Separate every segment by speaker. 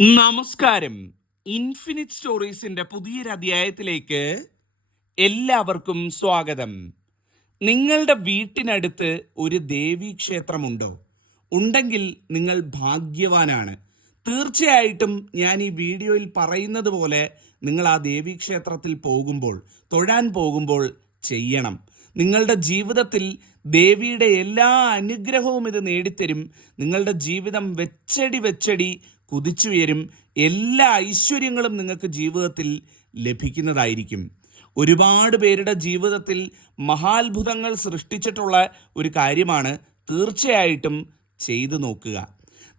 Speaker 1: നമസ്കാരം. ഇൻഫിനിറ്റ് സ്റ്റോറീസിന്റെ പുതിയൊരു അധ്യായത്തിലേക്ക് എല്ലാവർക്കും സ്വാഗതം. നിങ്ങളുടെ വീട്ടിനടുത്ത് ഒരു ദേവീക്ഷേത്രമുണ്ടോ ഉണ്ടെങ്കിൽ നിങ്ങൾ ഭാഗ്യവാനാണ്. തീർച്ചയായിട്ടും ഞാൻ ഈ വീഡിയോയിൽ പറയുന്നത് പോലെ നിങ്ങൾ ആ ദേവീക്ഷേത്രത്തിൽ പോകുമ്പോൾ തൊഴാൻ പോകുമ്പോൾ ചെയ്യണം. നിങ്ങളുടെ ജീവിതത്തിൽ ദേവിയുടെ എല്ലാ അനുഗ്രഹവും ഇത് നേടിത്തരും. നിങ്ങളുടെ ജീവിതം വെച്ചടി വെച്ചടി കുതിച്ചുയരും എല്ലാ ഐശ്വര്യങ്ങളും നിങ്ങൾക്ക് ജീവിതത്തിൽ ലഭിക്കുന്നതായിരിക്കും. ഒരുപാട് പേരുടെ ജീവിതത്തിൽ മഹാത്ഭുതങ്ങൾ സൃഷ്ടിച്ചിട്ടുള്ള ഒരു കാര്യമാണ് തീർച്ചയായിട്ടും ചെയ്തു നോക്കുക.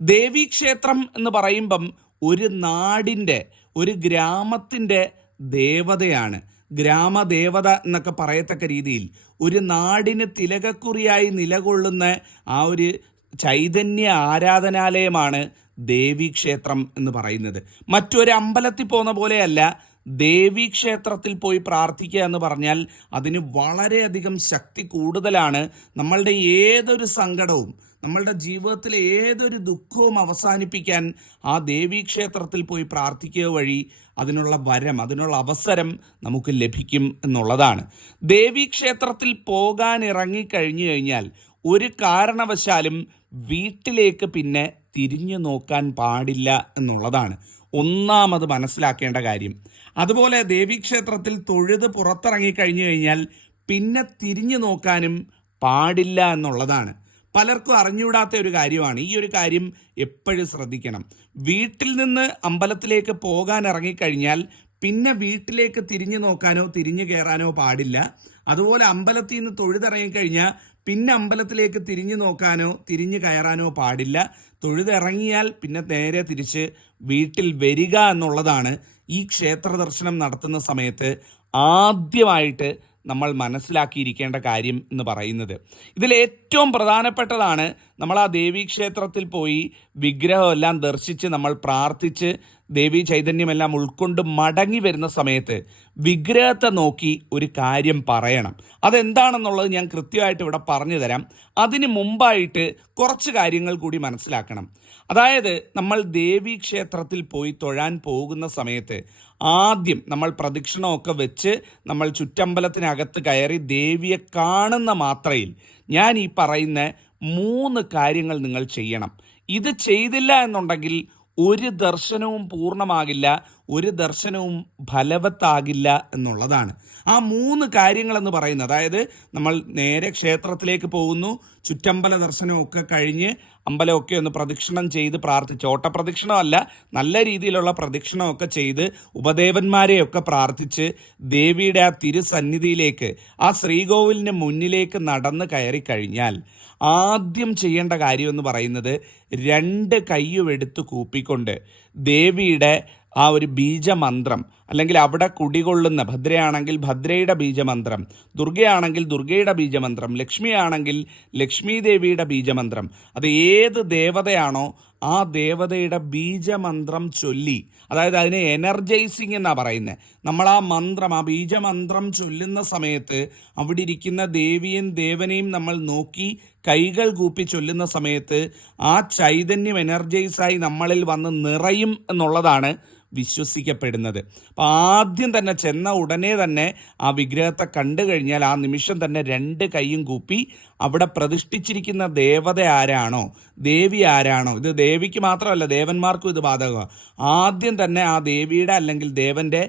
Speaker 1: ദേവീക്ഷേത്രം എന്ന് പറയുമ്പം ഒരു നാടിന്റെ ഒരു ഗ്രാമത്തിന്റെ ദേവതയാണ്. ഗ്രാമദേവത എന്നൊക്കെ പറയത്തക്ക രീതിയിൽ ഒരു നാടിന് തിലകക്കുറിയായി നിലകൊള്ളുന്ന ആ ഒരു ചൈതന്യ ആരാധനാലയമാണ് ദേവീക്ഷേത്രം എന്ന് പറയുന്നത്. മറ്റൊരു അമ്പലത്തിൽ പോകുന്ന പോലെയല്ല ദേവീക്ഷേത്രത്തിൽ പോയി പ്രാർത്ഥിക്കുക എന്ന് പറഞ്ഞാൽ അതിന് വളരെയധികം ശക്തി കൂടുതലാണ്. നമ്മളുടെ ഏതൊരു സങ്കടവും നമ്മളുടെ ജീവിതത്തിലെ ഏതൊരു ദുഃഖവും അവസാനിപ്പിക്കാൻ ആ ദേവീക്ഷേത്രത്തിൽ പോയി പ്രാർത്ഥിക്കുക വഴി അതിനുള്ള വരം അതിനുള്ള അവസരം നമുക്ക് ലഭിക്കും എന്നുള്ളതാണ്. ദേവീക്ഷേത്രത്തിൽ പോകാൻ ഇറങ്ങിക്കഴിഞ്ഞു കഴിഞ്ഞാൽ ഒരു കാരണവശാലും വീട്ടിലേക്ക് പിന്നെ തിരിഞ്ഞു നോക്കാൻ പാടില്ല എന്നുള്ളതാണ്. ഒന്നാമത് മനസ്സിലാക്കേണ്ട കാര്യം. അതുപോലെ ദേവീക്ഷേത്രത്തിൽ തൊഴുത് പുറത്തിറങ്ങി കഴിഞ്ഞു കഴിഞ്ഞാൽ പിന്നെ തിരിഞ്ഞു നോക്കാനും പാടില്ല എന്നുള്ളതാണ്. പലർക്കും അറിഞ്ഞുകൂടാത്ത ഒരു കാര്യമാണ്. ഈ ഒരു കാര്യം എപ്പോഴും ശ്രദ്ധിക്കണം. വീട്ടിൽ നിന്ന് അമ്പലത്തിലേക്ക് പോകാൻ ഇറങ്ങിക്കഴിഞ്ഞാൽ പിന്നെ വീട്ടിലേക്ക് തിരിഞ്ഞു നോക്കാനോ തിരിഞ്ഞു കയറാനോ പാടില്ല. അതുപോലെ അമ്പലത്തിൽ നിന്ന് തൊഴുതിറങ്ങിക്കഴിഞ്ഞാൽ പിന്നെ അമ്പലത്തിലേക്ക് തിരിഞ്ഞു നോക്കാനോ തിരിഞ്ഞു കയറാനോ പാടില്ല. തൊഴുതിറങ്ങിയാൽ പിന്നെ നേരെ തിരിച്ച് വീട്ടിൽ വരിക എന്നുള്ളതാണ് ഈ ക്ഷേത്ര ദർശനം നടത്തുന്ന സമയത്ത് ആദ്യമായിട്ട് നമ്മൾ മനസ്സിലാക്കിയിരിക്കേണ്ട കാര്യം എന്ന് പറയുന്നത്. ഇതിൽ ഏറ്റവും പ്രധാനപ്പെട്ടതാണ് നമ്മൾ ആ ദേവീക്ഷേത്രത്തിൽ പോയി വിഗ്രഹമെല്ലാം ദർശിച്ച് നമ്മൾ പ്രാർത്ഥിച്ച് ദേവീ ചൈതന്യമെല്ലാം ഉൾക്കൊണ്ട് മടങ്ങി വരുന്ന സമയത്ത് വിഗ്രഹത്തെ നോക്കി ഒരു കാര്യം പറയണം. അതെന്താണെന്നുള്ളത് ഞാൻ കൃത്യമായിട്ട് ഇവിടെ പറഞ്ഞു തരാം. അതിന് മുമ്പായിട്ട് കുറച്ച് കാര്യങ്ങൾ കൂടി മനസ്സിലാക്കണം. അതായത് നമ്മൾ ദേവീ ക്ഷേത്രത്തിൽ പോയി തൊഴാൻ പോകുന്ന സമയത്ത് ആദ്യം നമ്മൾ പ്രദക്ഷിണമൊക്കെ വെച്ച് നമ്മൾ ചുറ്റമ്പലത്തിനകത്ത് കയറി ദേവിയെ കാണുന്ന മാത്രയിൽ ഞാൻ ഈ പറയുന്ന മൂന്ന് കാര്യങ്ങൾ നിങ്ങൾ ചെയ്യണം. ഇത് ചെയ്തില്ല എന്നുണ്ടെങ്കിൽ ഒരു ദർശനവും പൂർണമാകില്ല. ഒരു ദർശനവും ഫലവത്താകില്ല എന്നുള്ളതാണ്. ആ മൂന്ന് കാര്യങ്ങളെന്ന് പറയുന്നത് അതായത് നമ്മൾ നേരെ ക്ഷേത്രത്തിലേക്ക് പോകുന്നു ചുറ്റമ്പല ദർശനമൊക്കെ കഴിഞ്ഞ് അമ്പലമൊക്കെ ഒന്ന് പ്രദക്ഷിണം ചെയ്ത് പ്രാർത്ഥിച്ച് ഓട്ടപ്രദക്ഷിണമല്ല നല്ല രീതിയിലുള്ള പ്രദക്ഷിണമൊക്കെ ചെയ്ത് ഉപദേവന്മാരെയൊക്കെ പ്രാർത്ഥിച്ച് ദേവിയുടെ ആ തിരുസന്നിധിയിലേക്ക് ആ ശ്രീകോവിലിന് മുന്നിലേക്ക് നടന്ന് കയറി കഴിഞ്ഞാൽ ആദ്യം ചെയ്യേണ്ട കാര്യം എന്ന് പറയുന്നത് രണ്ട് കയ്യുമെടുത്ത് കൂപ്പിക്കൊണ്ട് ദേവിയുടെ ആ ഒരു ബീജമന്ത്രം അല്ലെങ്കിൽ അവിടെ കുടികൊള്ളുന്ന ഭദ്രയാണെങ്കിൽ ഭദ്രയുടെ ബീജമന്ത്രം ദുർഗയാണെങ്കിൽ ദുർഗയുടെ ബീജമന്ത്രം ലക്ഷ്മിയാണെങ്കിൽ ലക്ഷ്മി ദേവിയുടെ ബീജമന്ത്രം. അത് ഏത് ദേവതയാണോ ആ ദേവതയുടെ ബീജമന്ത്രം ചൊല്ലി. അതായത് അതിനെ എനർജൈസിങ് എന്നാണ് പറയുന്നത് നമ്മൾ ആ മന്ത്രം ആ ബീജമന്ത്രം ചൊല്ലുന്ന സമയത്ത് അവിടെ ഇരിക്കുന്ന ദേവിയും ദേവനെയും നമ്മൾ നോക്കി കൈകൾ കൂപ്പി ചൊല്ലുന്ന സമയത്ത് ആ ചൈതന്യം എനർജൈസായി നമ്മളിൽ വന്ന് നിറയും എന്നുള്ളതാണ് വിശ്വസിക്കപ്പെടുന്നത്. അപ്പോൾ ആദ്യം തന്നെ ചെന്ന ഉടനെ തന്നെ ആ വിഗ്രഹത്തെ കണ്ടു കഴിഞ്ഞാൽ ആ നിമിഷം തന്നെ രണ്ട് കൈയും കൂപ്പി അവിടെ പ്രതിഷ്ഠിച്ചിരിക്കുന്ന ദേവത ആരാണോ? ദേവി ആരാണോ? ഇത് ദേവിക്ക് മാത്രമല്ല ദേവന്മാർക്കും ഇത് ബാധകമാണ്. ആദ്യം തന്നെ ആ ദേവിയുടെ അല്ലെങ്കിൽ ദേവന്റെ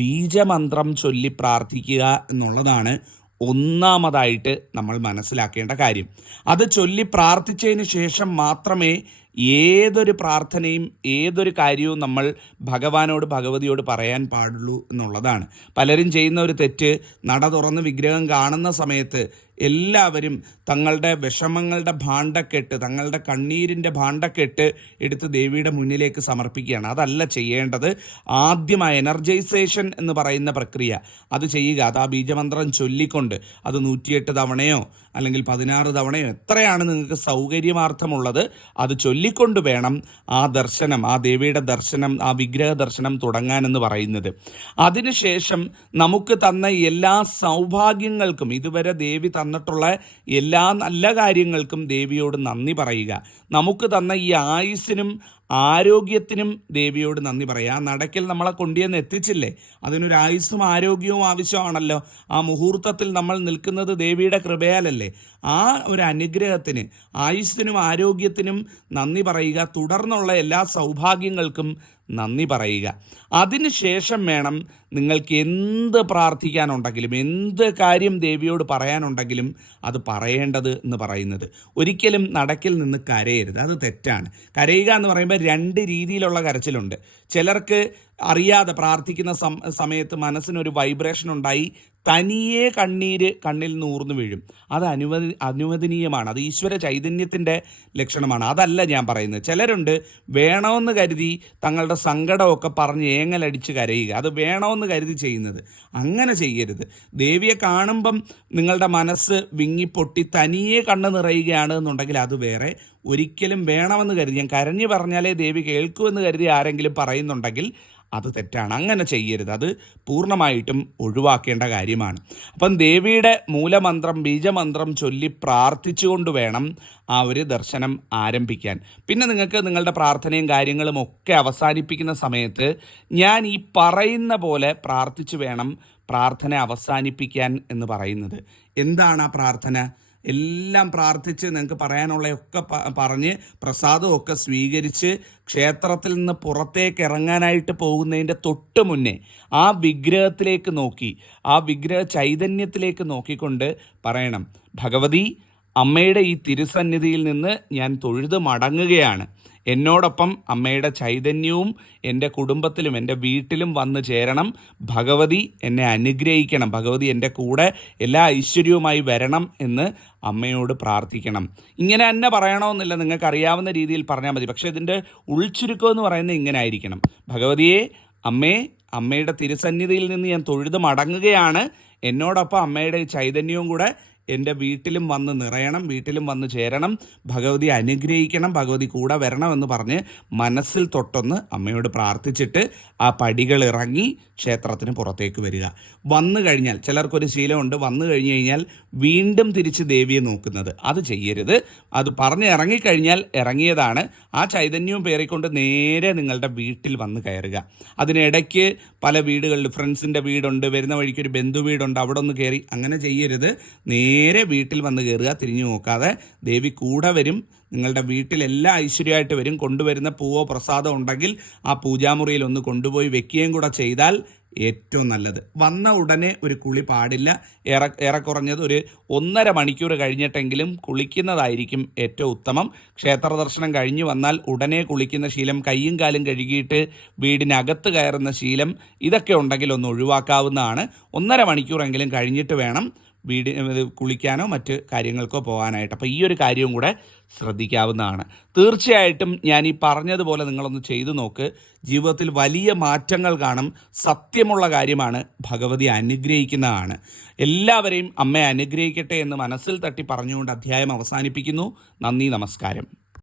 Speaker 1: ബീജമന്ത്രം ചൊല്ലി പ്രാർത്ഥിക്കുക എന്നുള്ളതാണ് ഒന്നാമതായിട്ട് നമ്മൾ മനസ്സിലാക്കേണ്ട കാര്യം. അത് ചൊല്ലി പ്രാർത്ഥിച്ചതിന് ശേഷം മാത്രമേ ഏതൊരു പ്രാർത്ഥനയും ഏതൊരു കാര്യവും നമ്മൾ ഭഗവാനോട് ഭഗവതിയോട് പറയാൻ പാടുള്ളൂ എന്നുള്ളതാണ്. പലരും ചെയ്യുന്ന ഒരു തെറ്റ് നട തുറന്ന് വിഗ്രഹം കാണുന്ന സമയത്ത് എല്ലാവരും തങ്ങളുടെ വിഷമങ്ങളുടെ ഭാണ്ഡക്കെട്ട് തങ്ങളുടെ കണ്ണീരിന്റെ ഭാണ്ഡക്കെട്ട് എടുത്ത് ദേവിയുടെ മുന്നിലേക്ക് സമർപ്പിക്കുകയാണ്. അതല്ല ചെയ്യേണ്ടത്. ആദ്യം ആ എനർജൈസേഷൻ എന്ന് പറയുന്ന പ്രക്രിയ. അത് ചെയ്യുക. അത് ആ ബീജമന്ത്രം ചൊല്ലിക്കൊണ്ട് അത് നൂറ്റിയെട്ട് തവണയോ അല്ലെങ്കിൽ പതിനാറ് തവണയോ എത്രയാണ് നിങ്ങൾക്ക് സൗകര്യമാർത്ഥമുള്ളത് അത് ചൊല്ലിക്കൊണ്ട് വേണം ആ ദർശനം ആ ദേവിയുടെ ദർശനം ആ വിഗ്രഹ ദർശനം തുടങ്ങാനെന്ന് പറയുന്നത്. അതിനുശേഷം നമുക്ക് തന്ന എല്ലാ സൗഭാഗ്യങ്ങൾക്കും ഇതുവരെ ദേവി തന്നിട്ടുള്ള എല്ലാ നല്ല കാര്യങ്ങൾക്കും ദേവിയോട് നന്ദി പറയുക. നമുക്ക് തന്ന ഈ ആയുസ്സിനും ആരോഗ്യത്തിനും ദേവിയോട് നന്ദി പറയാ. നടക്കൽ നമ്മളെ കൊണ്ടുവന്ന് എത്തിച്ചില്ലേ? അതിനൊരു ആയുസ്സും ആരോഗ്യവും ആവശ്യമാണല്ലോ. ആ മുഹൂർത്തത്തിൽ നമ്മൾ നിൽക്കുന്നത് ദേവിയുടെ കൃപയാലല്ലേ? ആ ഒരു അനുഗ്രഹത്തിന് ആയുസ്സിനും ആരോഗ്യത്തിനും നന്ദി പറയുക തുടർന്നുള്ള എല്ലാ സൗഭാഗ്യങ്ങൾക്കും നന്ദി പറയുക. അതിനുശേഷം വേണം നിങ്ങൾക്ക് എന്ത് പ്രാർത്ഥിക്കാനുണ്ടെങ്കിലും എന്ത് കാര്യം ദേവിയോട് പറയാനുണ്ടെങ്കിലും അത് പറയേണ്ടത് എന്ന് പറയുന്നത്. ഒരിക്കലും നടക്കിൽ നിന്ന് കരയരുത്. അത് തെറ്റാണ്. കരയുക എന്ന് പറയുമ്പോൾ രണ്ട് രീതിയിലുള്ള കരച്ചിലുണ്ട്. ചിലർക്ക് അറിയാതെ പ്രാർത്ഥിക്കുന്ന സമയത്ത് മനസ്സിനൊരു വൈബ്രേഷൻ ഉണ്ടായി. തനിയെ കണ്ണീര് കണ്ണിൽ നിന്ന് ഊർന്നു വീഴും. അത് അനുവദി അനുവദനീയമാണ്. അത് ഈശ്വര ചൈതന്യത്തിന്റെ ലക്ഷണമാണ്. അതല്ല ഞാൻ പറയുന്നത്. ചിലരുണ്ട് വേണമെന്ന് കരുതി തങ്ങളുടെ സങ്കടമൊക്കെ പറഞ്ഞ് ഏങ്ങലടിച്ച് കരയുക. അത് വേണമെന്ന് കരുതി ചെയ്യുന്നത്. അങ്ങനെ ചെയ്യരുത്. ദേവിയെ കാണുമ്പം നിങ്ങളുടെ മനസ്സ് വിങ്ങിപ്പൊട്ടി തനിയെ കണ്ണ് നിറയുകയാണ് എന്നുണ്ടെങ്കിൽ അത് വേറെ ഒരിക്കലും വേണമെന്ന് കരുതി. ഞാൻ കരഞ്ഞു പറഞ്ഞാലേ ദേവി കേൾക്കുമെന്ന് കരുതി ആരെങ്കിലും പറയുന്നുണ്ടെങ്കിൽ അത് തെറ്റാണ്. അങ്ങനെ ചെയ്യരുത്. അത് പൂർണമായിട്ടും ഒഴിവാക്കേണ്ട കാര്യമാണ്. അപ്പം ദേവിയുടെ മൂലമന്ത്രം ബീജമന്ത്രം ചൊല്ലി പ്രാർത്ഥിച്ചുകൊണ്ട് വേണം ആ ഒരു ദർശനം ആരംഭിക്കാൻ. പിന്നെ നിങ്ങൾക്ക് നിങ്ങളുടെ പ്രാർത്ഥനയും കാര്യങ്ങളും ഒക്കെ അവസാനിപ്പിക്കുന്ന സമയത്ത് ഞാൻ ഈ പറയുന്ന പോലെ പ്രാർത്ഥിച്ചു വേണം പ്രാർത്ഥന അവസാനിപ്പിക്കാൻ എന്ന് പറയുന്നത്. എന്താണ് ആ പ്രാർത്ഥന? എല്ലാം പ്രാർത്ഥിച്ച് നിങ്ങൾക്ക് പറയാനുള്ളതൊക്കെ പറഞ്ഞ് പ്രസാദമൊക്കെ സ്വീകരിച്ച് ക്ഷേത്രത്തിൽ നിന്ന് പുറത്തേക്ക് ഇറങ്ങാനായിട്ട് പോകുന്നതിന്റെ തൊട്ട് മുന്നേ ആ വിഗ്രഹത്തിലേക്ക് നോക്കി ആ വിഗ്രഹ ചൈതന്യത്തിലേക്ക് നോക്കിക്കൊണ്ട് പറയണം ഭഗവതി അമ്മയുടെ ഈ തിരുസന്നിധിയിൽ നിന്ന് ഞാൻ തൊഴുത് മടങ്ങുകയാണ്. എന്നോടൊപ്പം അമ്മയുടെ ചൈതന്യവും എന്റെ കുടുംബത്തിലും എന്റെ വീട്ടിലും വന്നു ചേരണം. ഭഗവതി എന്നെ അനുഗ്രഹിക്കണം. ഭഗവതി എന്റെ കൂടെ എല്ലാ ഐശ്വര്യവുമായി വരണം എന്ന് അമ്മയോട് പ്രാർത്ഥിക്കണം. ഇങ്ങനെ തന്നെ പറയണമെന്നില്ല. നിങ്ങൾക്ക് അറിയാവുന്ന രീതിയിൽ പറഞ്ഞാൽ മതി. പക്ഷേ ഇതിന്റെ ഉൾച്ചുരുക്കം എന്ന് പറയുന്നത് ഇങ്ങനെ ആയിരിക്കണം ഭഗവതിയെ അമ്മേ അമ്മയുടെ തിരുസന്നിധിയിൽ നിന്ന് ഞാൻ തൊഴുത് മടങ്ങുകയാണ്. എന്നോടൊപ്പം അമ്മയുടെ ചൈതന്യവും കൂടെ എന്റെ വീട്ടിലും വന്ന് നിറയണം വീട്ടിലും വന്ന് ചേരണം ഭഗവതി അനുഗ്രഹിക്കണം ഭഗവതി കൂടെ വരണമെന്ന് പറഞ്ഞ് മനസ്സിൽ തൊട്ടൊന്ന് അമ്മയോട് പ്രാർത്ഥിച്ചിട്ട് ആ പടികൾ ഇറങ്ങി ക്ഷേത്രത്തിന് പുറത്തേക്ക് വരിക. വന്നു കഴിഞ്ഞാൽ ചിലർക്കൊരു ശീലമുണ്ട് വന്നു കഴിഞ്ഞു കഴിഞ്ഞാൽ വീണ്ടും തിരിച്ച് ദേവിയെ നോക്കുന്നത്. അത് ചെയ്യരുത്. അത് പറഞ്ഞ് ഇറങ്ങിക്കഴിഞ്ഞാൽ ഇറങ്ങിയതാണ്. ആ ചൈതന്യവും പേറിക്കൊണ്ട് നേരെ നിങ്ങളുടെ വീട്ടിൽ വന്ന് കയറുക. അതിനിടയ്ക്ക് പല വീടുകളിൽ ഫ്രണ്ട്സിന്റെ വീടുണ്ട് വരുന്ന വഴിക്ക് ഒരു ബന്ധു വീടുണ്ട് അവിടെ ഒന്ന് കയറി. അങ്ങനെ ചെയ്യരുത്. നേരെ വീട്ടിൽ വന്ന് കയറുക തിരിഞ്ഞു നോക്കാതെ ദേവി കൂടെ വരും. നിങ്ങളുടെ വീട്ടിൽ എല്ലാ ഐശ്വര്യമായിട്ട് വരും. കൊണ്ടുവരുന്ന പൂവോ പ്രസാദം ഉണ്ടെങ്കിൽ ആ പൂജാമുറിയിൽ ഒന്ന് കൊണ്ടുപോയി വെക്കുകയും കൂടെ ചെയ്താൽ ഏറ്റവും നല്ലത്. വന്ന ഉടനെ ഒരു കുളി പാടില്ല. ഏറെ ഏറെക്കുറഞ്ഞത് ഒരു ഒന്നര മണിക്കൂർ കഴിഞ്ഞിട്ടെങ്കിലും കുളിക്കുന്നതായിരിക്കും ഏറ്റവും ഉത്തമം. ക്ഷേത്ര ദർശനം കഴിഞ്ഞ് വന്നാൽ ഉടനെ കുളിക്കുന്ന ശീലം കൈയും കാലും കഴുകിയിട്ട് വീടിനകത്ത് കയറുന്ന ശീലം ഇതൊക്കെ ഉണ്ടെങ്കിൽ ഒന്ന് ഒഴിവാക്കാവുന്നതാണ്. ഒന്നര മണിക്കൂറെങ്കിലും കഴിഞ്ഞിട്ട് വേണം വീട് കുളിക്കാനോ മറ്റ് കാര്യങ്ങൾക്കോ പോകാനായിട്ട്. അപ്പോൾ ഈ ഒരു കാര്യവും കൂടെ ശ്രദ്ധിക്കാവുന്നതാണ്. തീർച്ചയായിട്ടും ഞാൻ ഈ പറഞ്ഞതുപോലെ നിങ്ങളൊന്ന് ചെയ്തു നോക്ക്. ജീവിതത്തിൽ വലിയ മാറ്റങ്ങൾ കാണും. സത്യമുള്ള കാര്യമാണ് ഭഗവതി അനുഗ്രഹിക്കുന്നതാണ്. എല്ലാവരെയും അമ്മയെ അനുഗ്രഹിക്കട്ടെ എന്ന് മനസ്സിൽ തട്ടി പറഞ്ഞുകൊണ്ട് അധ്യായം അവസാനിപ്പിക്കുന്നു. നന്ദി നമസ്കാരം.